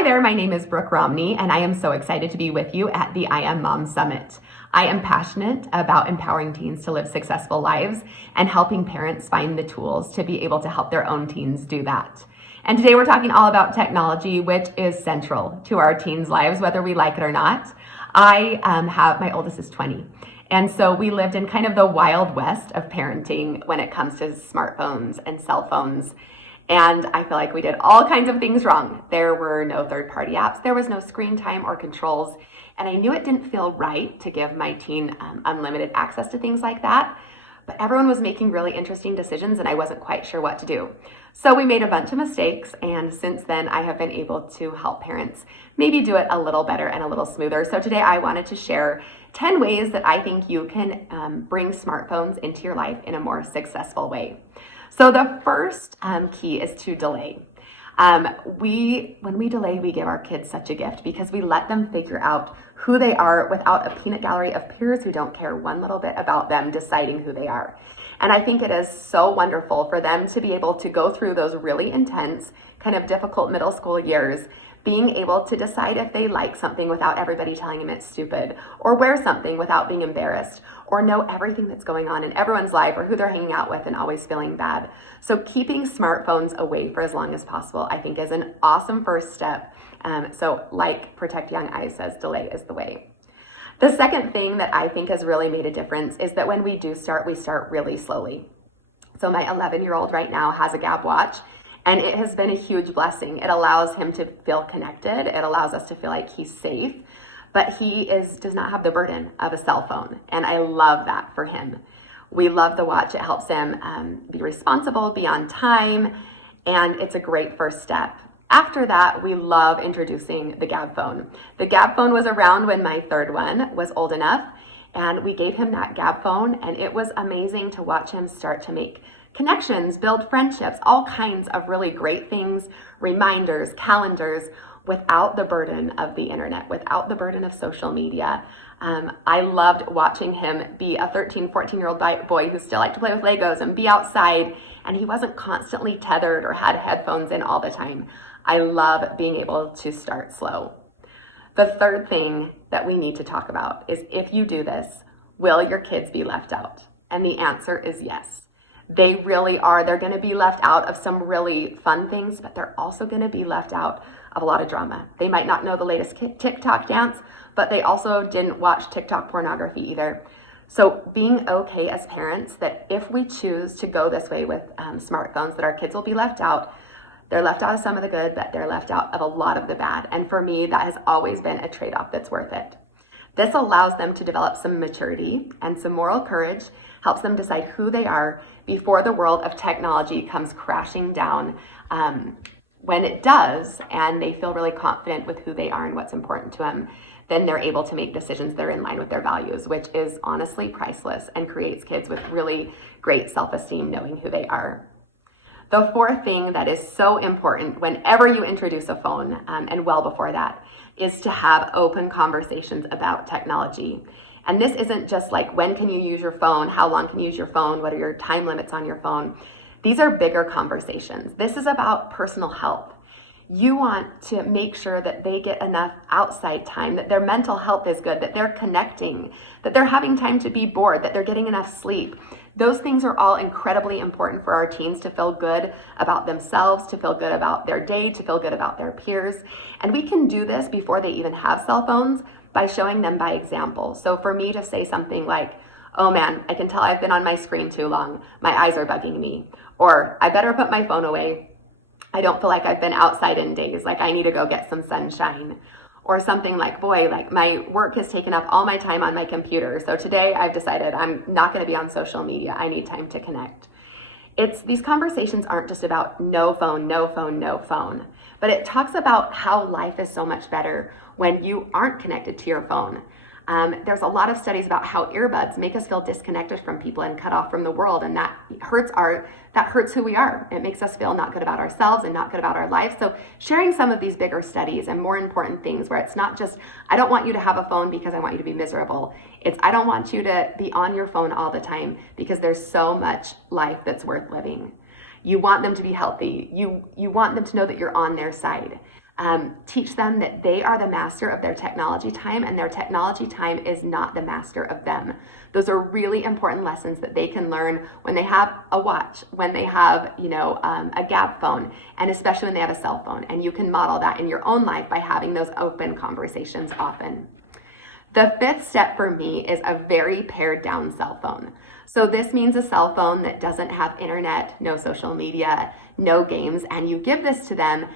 Hi there, my name is Brooke Romney, and I am so excited to be with you at the I Am Mom Summit. I am passionate about empowering teens to live successful lives and helping parents find the tools to be able to help their own teens do that. And today we're talking all about technology, which is central to our teens' lives, whether we like it or not. My oldest is 20. And so we lived in kind of the wild west of parenting when it comes to smartphones and cell phones. And I feel like we did all kinds of things wrong. There were no third-party apps. There was no screen time or controls. And I knew it didn't feel right to give my teen unlimited access to things like that. But everyone was making really interesting decisions and I wasn't quite sure what to do. So we made a bunch of mistakes. And since then, I have been able to help parents maybe do it a little better and a little smoother. So today I wanted to share 10 ways that I think you can bring smartphones into your life in a more successful way. So the first key is to delay. When we delay, we give our kids such a gift because we let them figure out who they are without a peanut gallery of peers who don't care one little bit about them deciding who they are. And I think it is so wonderful for them to be able to go through those really intense, kind of difficult middle school years, being able to decide if they like something without everybody telling them it's stupid, or wear something without being embarrassed, or know everything that's going on in everyone's life or who they're hanging out with and always feeling bad. So keeping smartphones away for as long as possible, I think, is an awesome first step. So like Protect Young Eyes says, delay is the way. The second thing that I think has really made a difference is that when we do start, we start really slowly. So my 11-year-old right now has a Gab watch, and it has been a huge blessing. It allows him to feel connected. It allows us to feel like he's safe, but he does not have the burden of a cell phone. And I love that for him. We love the watch. It helps him be responsible, be on time, and it's a great first step. After that, we love introducing the Gab phone. The Gab phone was around when my third one was old enough, and we gave him that Gab phone, and it was amazing to watch him start to make connections, build friendships, all kinds of really great things, reminders, calendars, without the burden of the internet, without the burden of social media. I loved watching him be a 13, 14-year-old boy who still liked to play with Legos and be outside, and he wasn't constantly tethered or had headphones in all the time. I love being able to start slow. The third thing that we need to talk about is, if you do this, will your kids be left out? And the answer is yes. They really are. They're going to be left out of some really fun things, but they're also going to be left out of a lot of drama. They might not know the latest TikTok dance, but they also didn't watch TikTok pornography either. So being okay as parents that if we choose to go this way with smartphones, that our kids will be left out. They're left out of some of the good, but they're left out of a lot of the bad. And for me, that has always been a trade-off that's worth it. This allows them to develop some maturity and some moral courage, helps them decide who they are before the world of technology comes crashing down. When it does, and they feel really confident with who they are and what's important to them, then they're able to make decisions that are in line with their values, which is honestly priceless and creates kids with really great self-esteem knowing who they are. The fourth thing that is so important whenever you introduce a phone, and well before that, is to have open conversations about technology. And this isn't just like, when can you use your phone? How long can you use your phone? What are your time limits on your phone? These are bigger conversations. This is about personal health. You want to make sure that they get enough outside time, that their mental health is good, that they're connecting, that they're having time to be bored, that they're getting enough sleep. Those things are all incredibly important for our teens to feel good about themselves, to feel good about their day, to feel good about their peers. And we can do this before they even have cell phones by showing them by example. So for me to say something like, oh man, I can tell I've been on my screen too long. My eyes are bugging me. Or I better put my phone away. I don't feel like I've been outside in days. Like I need to go get some sunshine. Or something like, boy, like my work has taken up all my time on my computer. So today I've decided I'm not going to be on social media. I need time to connect. These conversations aren't just about no phone, no phone, no phone, but it talks about how life is so much better when you aren't connected to your phone. There's a lot of studies about how earbuds make us feel disconnected from people and cut off from the world, and that hurts who we are. It makes us feel not good about ourselves and not good about our life. So sharing some of these bigger studies and more important things where it's not just, I don't want you to have a phone because I want you to be miserable. It's, I don't want you to be on your phone all the time because there's so much life that's worth living. You want them to be healthy. You want them to know that you're on their side. Teach them that they are the master of their technology time and their technology time is not the master of them. Those are really important lessons that they can learn when they have a watch, when they have, a Gab phone, and especially when they have a cell phone. And you can model that in your own life by having those open conversations often. The fifth step for me is a very pared down cell phone. So this means a cell phone that doesn't have internet, no social media, no games, and you give this to them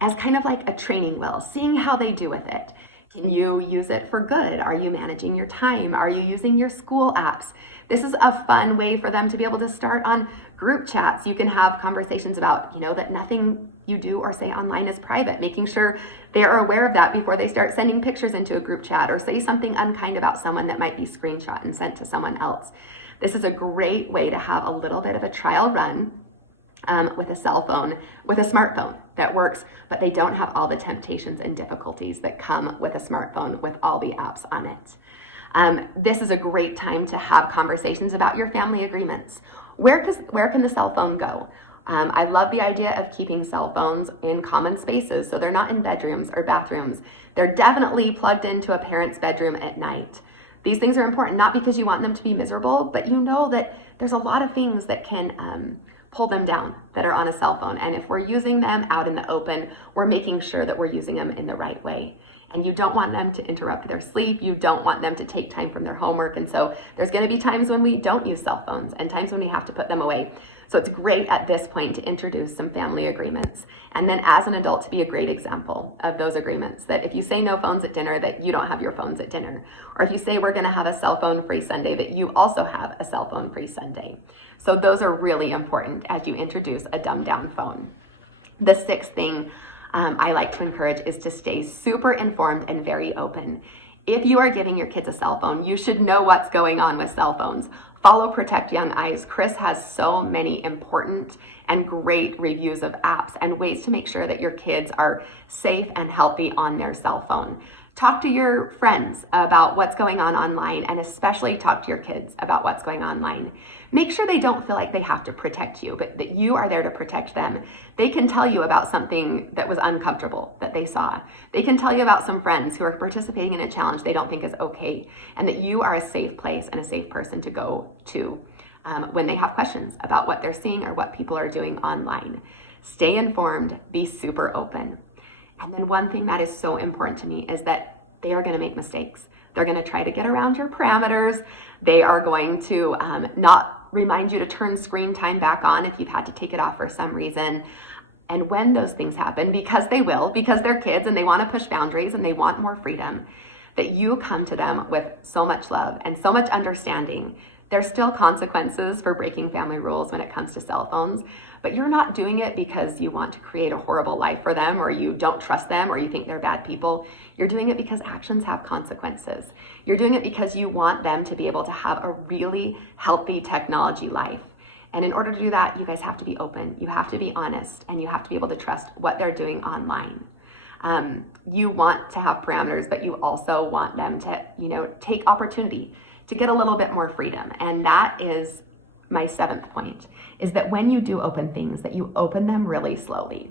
as kind of like a training wheel, seeing how they do with it. Can you use it for good? Are you managing your time? Are you using your school apps? This is a fun way for them to be able to start on group chats. You can have conversations about, that nothing you do or say online is private, making sure they are aware of that before they start sending pictures into a group chat or say something unkind about someone that might be screenshot and sent to someone else. This is a great way to have a little bit of a trial run with a cell phone, with a smartphone that works, but they don't have all the temptations and difficulties that come with a smartphone with all the apps on it. This is a great time to have conversations about your family agreements. Where can the cell phone go? I love the idea of keeping cell phones in common spaces, so they're not in bedrooms or bathrooms. They're definitely plugged into a parent's bedroom at night. These things are important, not because you want them to be miserable, but you know that there's a lot of things that can pull them down that are on a cell phone. And if we're using them out in the open, we're making sure that we're using them in the right way. And you don't want them to interrupt their sleep. You don't want them to take time from their homework. And so there's going to be times when we don't use cell phones and times when we have to put them away. So it's great at this point to introduce some family agreements. And then as an adult to be a great example of those agreements, that if you say no phones at dinner, that you don't have your phones at dinner. Or if you say we're going to have a cell phone free Sunday, that you also have a cell phone free Sunday. So those are really important as you introduce a dumbed down phone. The sixth thing I like to encourage is to stay super informed and very open. If you are giving your kids a cell phone, you should know what's going on with cell phones. Follow Protect Young Eyes. Chris has so many important and great reviews of apps and ways to make sure that your kids are safe and healthy on their cell phone. Talk to your friends about what's going on online, and especially talk to your kids about what's going on online. Make sure they don't feel like they have to protect you, but that you are there to protect them. They can tell you about something that was uncomfortable that they saw. They can tell you about some friends who are participating in a challenge they don't think is okay, and that you are a safe place and a safe person to go to when they have questions about what they're seeing or what people are doing online. Stay informed, be super open. And then one thing that is so important to me is that they are going to make mistakes. They're going to try to get around your parameters. They are going to not remind you to turn screen time back on if you've had to take it off for some reason. And when those things happen, because they will, because they're kids and they want to push boundaries and they want more freedom, that you come to them with so much love and so much understanding. There's still consequences for breaking family rules when it comes to cell phones, but you're not doing it because you want to create a horrible life for them or you don't trust them or you think they're bad people. You're doing it because actions have consequences. You're doing it because you want them to be able to have a really healthy technology life. And in order to do that, you guys have to be open. You have to be honest, and you have to be able to trust what they're doing online. You want to have parameters, but you also want them to, take opportunity to get a little bit more freedom. And that is my seventh point, is that when you do open things, that you open them really slowly.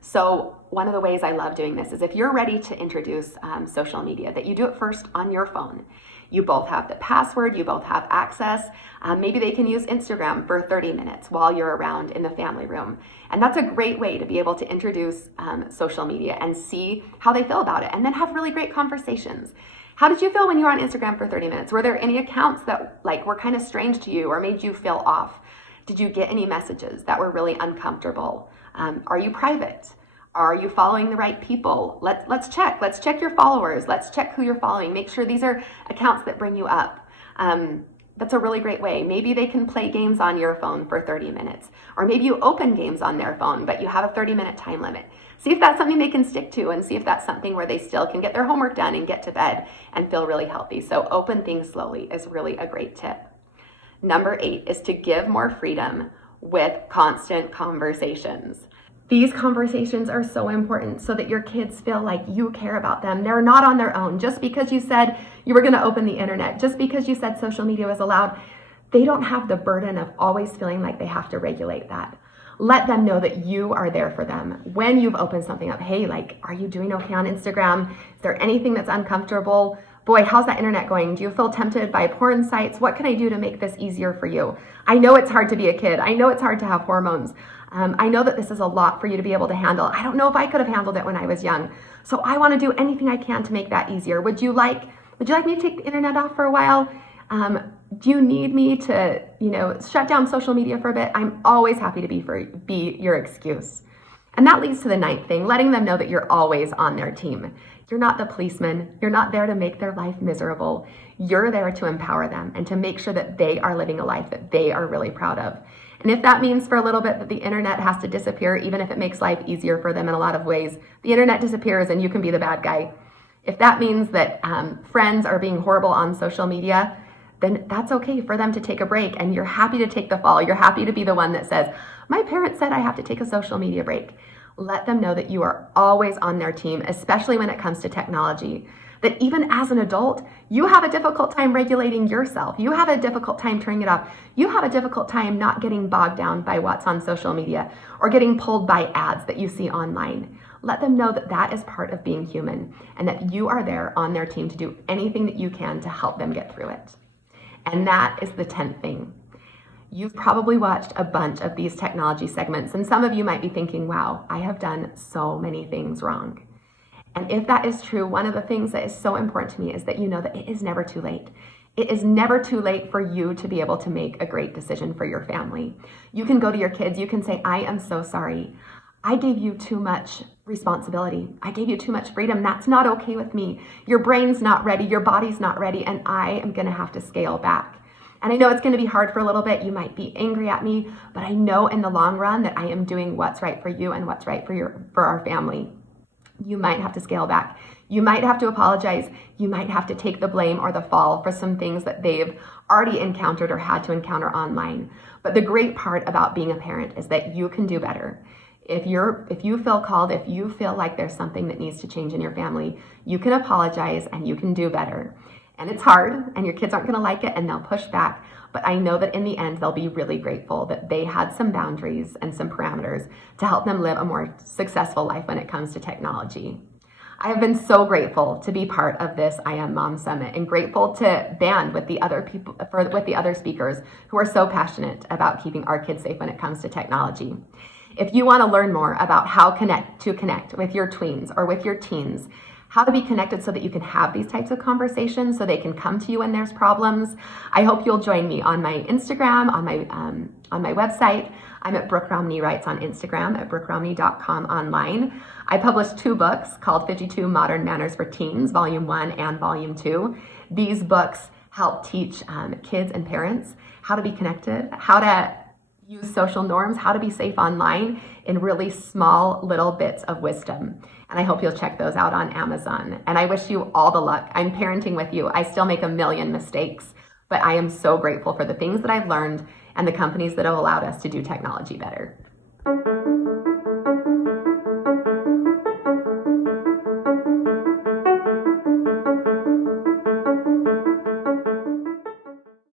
So one of the ways I love doing this is if you're ready to introduce social media, that you do it first on your phone. You both have the password, you both have access. Maybe they can use Instagram for 30 minutes while you're around in the family room. And that's a great way to be able to introduce social media and see how they feel about it, and then have really great conversations. How did you feel when you were on Instagram for 30 minutes? Were there any accounts that were kind of strange to you or made you feel off? Did you get any messages that were really uncomfortable? Are you private? Are you following the right people? Let's check. Let's check your followers. Let's check who you're following. Make sure these are accounts that bring you up. That's a really great way. Maybe they can play games on your phone for 30 minutes. Or maybe you open games on their phone, but you have a 30-minute time limit. See if that's something they can stick to, and see if that's something where they still can get their homework done and get to bed and feel really healthy. So open things slowly is really a great tip. Number 8 is to give more freedom with constant conversations. These conversations are so important so that your kids feel like you care about them. They're not on their own. Just because you said you were going to open the internet, just because you said social media was allowed, they don't have the burden of always feeling like they have to regulate that. Let them know that you are there for them. When you've opened something up, hey, like, are you doing okay on Instagram? Is there anything that's uncomfortable? Boy, how's that internet going? Do you feel tempted by porn sites? What can I do to make this easier for you? I know it's hard to be a kid. I know it's hard to have hormones. I know that this is a lot for you to be able to handle. I don't know if I could have handled it when I was young. So I want to do anything I can to make that easier. Would you like me to take the internet off for a while? Do you need me to, shut down social media for a bit? I'm always happy to be your excuse. And that leads to the ninth thing, letting them know that you're always on their team. You're not the policeman. You're not there to make their life miserable. You're there to empower them and to make sure that they are living a life that they are really proud of. And if that means for a little bit that the internet has to disappear, even if it makes life easier for them in a lot of ways, the internet disappears and you can be the bad guy. If that means that friends are being horrible on social media, then that's okay for them to take a break, and you're happy to take the fall. You're happy to be the one that says, my parents said I have to take a social media break. Let them know that you are always on their team, especially when it comes to technology. That even as an adult, you have a difficult time regulating yourself. You have a difficult time turning it off. You have a difficult time not getting bogged down by what's on social media or getting pulled by ads that you see online. Let them know that that is part of being human and that you are there on their team to do anything that you can to help them get through it. And that is the 10th thing. You've probably watched a bunch of these technology segments, and some of you might be thinking, wow, I have done so many things wrong. And if that is true, one of the things that is so important to me is that you know that it is never too late. It is never too late for you to be able to make a great decision for your family. You can go to your kids, you can say, I am so sorry. I gave you too much responsibility. I gave you too much freedom. That's not okay with me. Your brain's not ready. Your body's not ready. And I am going to have to scale back. And I know it's going to be hard for a little bit. You might be angry at me, but I know in the long run that I am doing what's right for you and what's right for our family. You might have to scale back. You might have to apologize. You might have to take the blame or the fall for some things that they've already encountered or had to encounter online. But the great part about being a parent is that you can do better. If you feel called, if you feel like there's something that needs to change in your family, you can apologize and you can do better. And it's hard, and your kids aren't going to like it, and they'll push back. But I know that in the end, they'll be really grateful that they had some boundaries and some parameters to help them live a more successful life when it comes to technology. I have been so grateful to be part of this I Am Mom Summit, and grateful to band with the other speakers who are so passionate about keeping our kids safe when it comes to technology. If you want to learn more about how to connect with your tweens or with your teens, how to be connected so that you can have these types of conversations so they can come to you when there's problems, I hope you'll join me on my Instagram, on my website. I'm at Brooke Romney Writes on Instagram, at brookeromney.com online. I published 2 books called 52 Modern Manners for Teens, Volume 1 and Volume 2. These books help teach kids and parents how to be connected, how to use social norms, how to be safe online in really small little bits of wisdom. And I hope you'll check those out on Amazon. And I wish you all the luck. I'm parenting with you. I still make a million mistakes, but I am so grateful for the things that I've learned and the companies that have allowed us to do technology better.